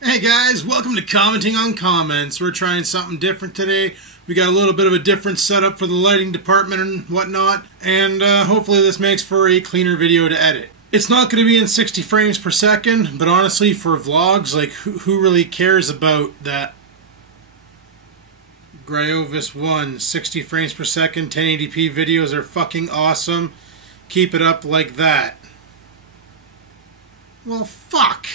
Hey guys, welcome to Commenting on Comments. We're trying something different today. We got a little bit of a different setup for the lighting department and whatnot, and hopefully this makes for a cleaner video to edit. It's not going to be in 60 frames per second, but honestly for vlogs, like who really cares about that? Gryovis 1, 60 frames per second, 1080p videos are fucking awesome. Keep it up like that. Well, fuck.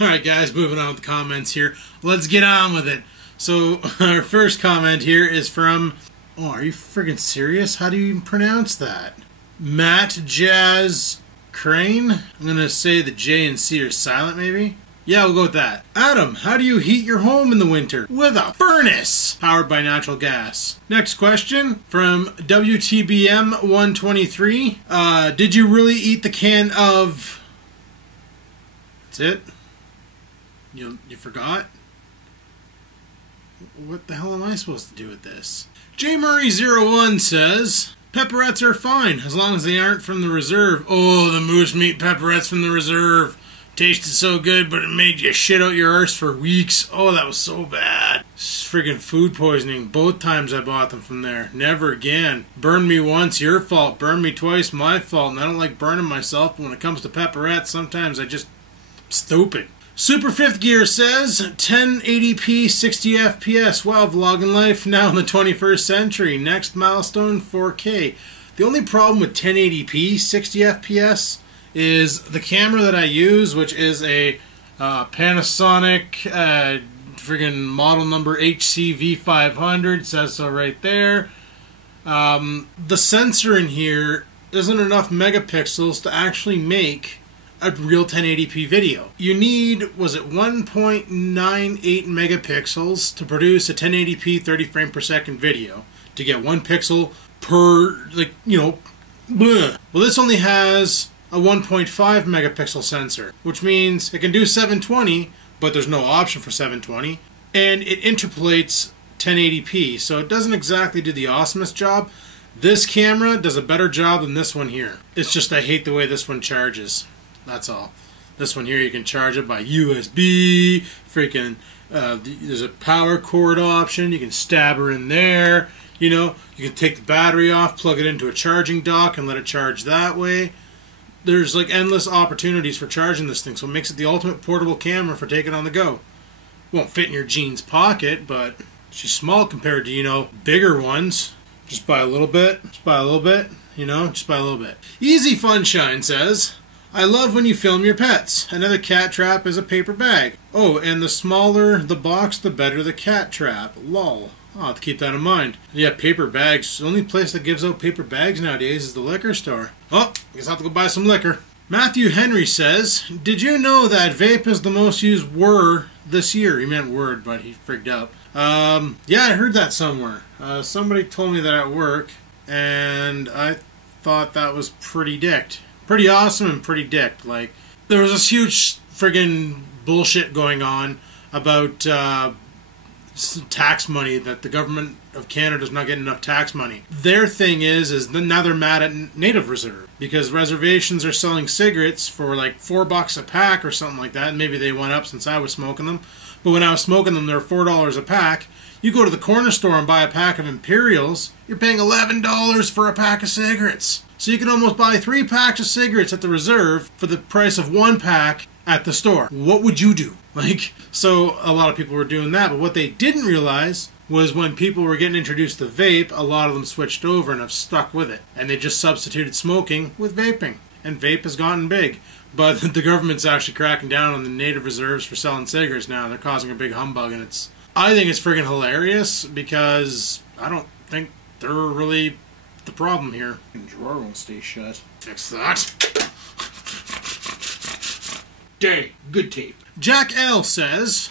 Alright guys, moving on with the comments here. Let's get on with it. So, our first comment here is from... Oh, are you friggin' serious? How do you even pronounce that? Matt Jazz Crane? I'm gonna say the J and C are silent, maybe? Yeah, we'll go with that. Adam, how do you heat your home in the winter? With a furnace! Powered by natural gas. Next question from WTBM123. Did you really eat the can of... That's it? You forgot? What the hell am I supposed to do with this? J Murray01 says, pepperettes are fine as long as they aren't from the reserve. Oh, the moose meat pepperettes from the reserve. Tasted so good, but it made you shit out your arse for weeks. Oh, that was so bad. Friggin' food poisoning. Both times I bought them from there. Never again. Burned me once, your fault. Burned me twice, my fault. And I don't like burning myself, but when it comes to pepperettes, sometimes I just... stupid. Super Fifth Gear says, 1080p 60 FPS. Wow, vlogging life now in the 21st century. Next milestone, 4K. The only problem with 1080p 60 FPS is the camera that I use, which is a Panasonic friggin' model number HCV500, says so right there. The sensor in here isn't enough megapixels to actually make a real 1080p video. You need, was it 1.98 megapixels to produce a 1080p 30 frame per second video to get 1 pixel per, like, you know, bleh. Well, this only has a 1.5 megapixel sensor, which means it can do 720, but there's no option for 720, and it interpolates 1080p, so it doesn't exactly do the awesomest job. This camera does a better job than this one here. It's just I hate the way this one charges. That's all. This one here, you can charge it by USB, freaking, there's a power cord option, you can stab her in there, you know, you can take the battery off, plug it into a charging dock and let it charge that way. There's like endless opportunities for charging this thing, so it makes it the ultimate portable camera for taking on the go. Won't fit in your jeans pocket, but she's small compared to, you know, bigger ones. Just by a little bit, just by a little bit, you know, just by a little bit. Easy Funshine says, I love when you film your pets. Another cat trap is a paper bag. Oh, and the smaller the box, the better the cat trap. Lol. I'll have to keep that in mind. Yeah, paper bags. The only place that gives out paper bags nowadays is the liquor store. Oh, I guess I'll have to go buy some liquor. Matthew Henry says, did you know that vape is the most used word this year? He meant word, but he frigged out. Yeah, I heard that somewhere. Somebody told me that at work, and I thought that was pretty dicked. Pretty awesome and pretty dicked. Like, there was this huge friggin' bullshit going on about tax money, that the government of Canada's not getting enough tax money. Their thing is now they're mad at Native Reserve because reservations are selling cigarettes for like $4 a pack or something like that. And maybe they went up since I was smoking them. But when I was smoking them, they were $4 a pack. You go to the corner store and buy a pack of Imperials, you're paying $11 for a pack of cigarettes. So you can almost buy 3 packs of cigarettes at the Reserve for the price of 1 pack at the store. What would you do? Like, so a lot of people were doing that, but what they didn't realize was when people were getting introduced to vape, a lot of them switched over and have stuck with it. And they just substituted smoking with vaping. And vape has gotten big. But the government's actually cracking down on the Native Reserves for selling cigarettes now. They're causing a big humbug, and I think it's friggin' hilarious because I don't think they're really the problem here. The drawer won't stay shut. Fix that. Dang, good tape. Jack L says,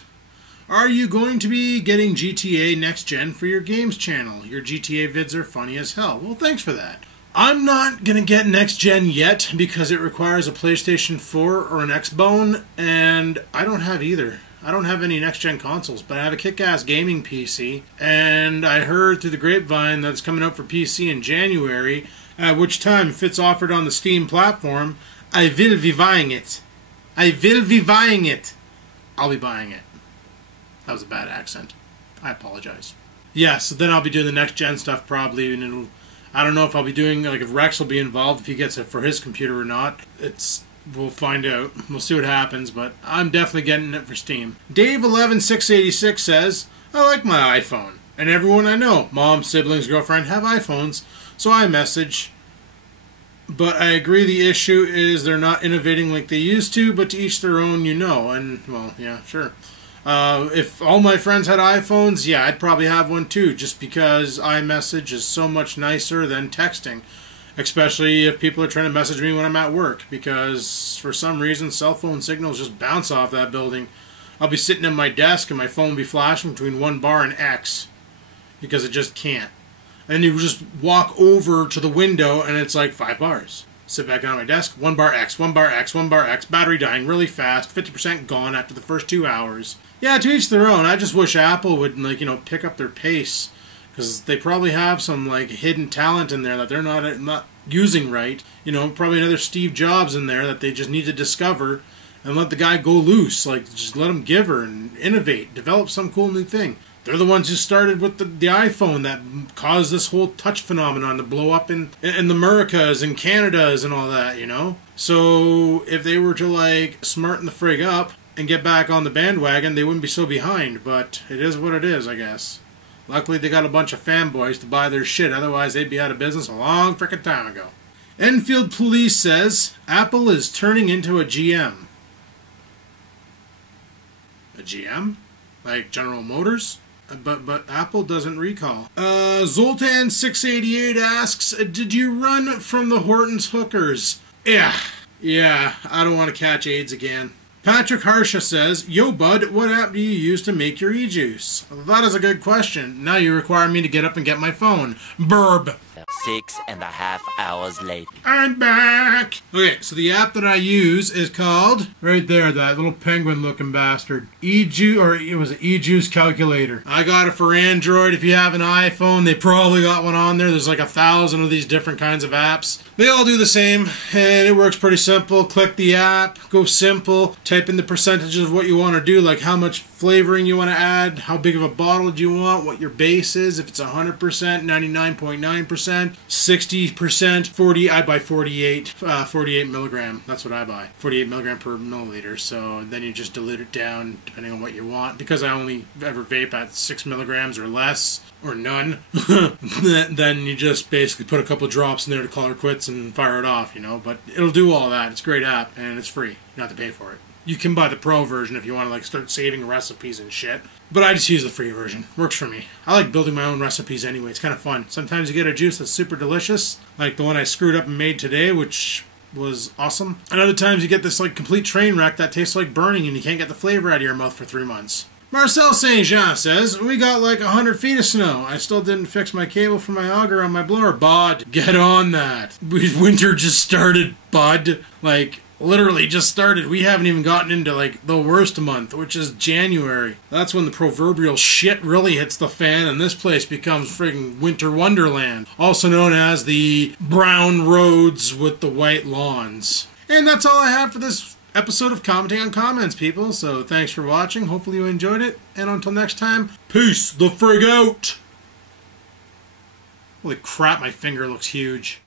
are you going to be getting GTA Next Gen for your games channel? Your GTA vids are funny as hell. Well, thanks for that. I'm not going to get Next Gen yet because it requires a PlayStation 4 or an Xbone, and I don't have either. I don't have any next-gen consoles, but I have a kick-ass gaming PC, and I heard through the grapevine that it's coming out for PC in January, at which time, if it's offered on the Steam platform, I will be buying it. I will be buying it. I'll be buying it. That was a bad accent. I apologize. Yeah, so then I'll be doing the next gen stuff probably, and it'll... I don't know if I'll be doing, like, if Rex will be involved, if he gets it for his computer or not. We'll find out. We'll see what happens, but I'm definitely getting it for Steam. Dave11686 says, I like my iPhone. And everyone I know, mom, siblings, girlfriend, have iPhones, so I message. But I agree the issue is they're not innovating like they used to, but to each their own, you know. And, well, yeah, sure. If all my friends had iPhones, yeah, I'd probably have one too, just because iMessage is so much nicer than texting. Especially if people are trying to message me when I'm at work, because for some reason cell phone signals just bounce off that building. I'll be sitting at my desk and my phone will be flashing between 1 bar and X, because it just can't. And you just walk over to the window and it's like 5 bars. Sit back down at my desk, 1 bar X, 1 bar X, 1 bar X, battery dying really fast, 50% gone after the first 2 hours. Yeah, to each their own. I just wish Apple would, like, you know, pick up their pace, because they probably have some, like, hidden talent in there that they're not using right. You know, probably another Steve Jobs in there that they just need to discover and let the guy go loose. Like, just let him give her and innovate, develop some cool new thing. They're the ones who started with the iPhone that caused this whole touch phenomenon to blow up in the Americas and Canadas and all that, you know? So if they were to, like, smarten the frig up and get back on the bandwagon, they wouldn't be so behind. But it is what it is, I guess. Luckily, they got a bunch of fanboys to buy their shit. Otherwise, they'd be out of business a long frickin' time ago. Enfield Police says, Apple is turning into a GM. A GM? Like General Motors? But Apple doesn't recall. Zoltan688 asks, did you run from the Hortons hookers? Yeah, I don't want to catch AIDS again. Patrick Harsha says, yo bud, what app do you use to make your e-juice? Well, that is a good question. Now you require me to get up and get my phone. Burb. 6.5 hours later. I'm back! Okay, so the app that I use is called, right there, that little penguin looking bastard. E-juice, or it was an e-juice calculator. I got it for Android. If you have an iPhone, they probably got one on there. There's like 1,000 of these different kinds of apps. They all do the same, and it works pretty simple. Click the app, go simple, type in the percentages of what you want to do, like how much flavoring you want to add, how big of a bottle do you want, what your base is, if it's 100%, 99.9%, 60%, 40, I buy 48 milligram, that's what I buy, 48 milligram per milliliter, so then you just dilute it down depending on what you want. Because I only ever vape at 6 milligrams or less, or none, then you just basically put a couple drops in there to call her quits and fire it off, you know, but it'll do all that. It's a great app, and it's free. You don't have to pay for it. You can buy the pro version if you want to, like, start saving recipes and shit. But I just use the free version. Works for me. I like building my own recipes anyway. It's kind of fun. Sometimes you get a juice that's super delicious, like the one I screwed up and made today, which was awesome. And other times you get this, like, complete train wreck that tastes like burning and you can't get the flavor out of your mouth for 3 months. Marcel St. Jean says, we got like 100 feet of snow. I still didn't fix my cable for my auger on my blower. Bud, get on that. Winter just started, bud. Like, literally just started. We haven't even gotten into, like, the worst month, which is January. That's when the proverbial shit really hits the fan and this place becomes friggin' winter wonderland. Also known as the brown roads with the white lawns. And that's all I have for this episode of Commenting on Comments, people. So thanks for watching. Hopefully you enjoyed it. And until next time, peace the frig out. Holy crap, my finger looks huge.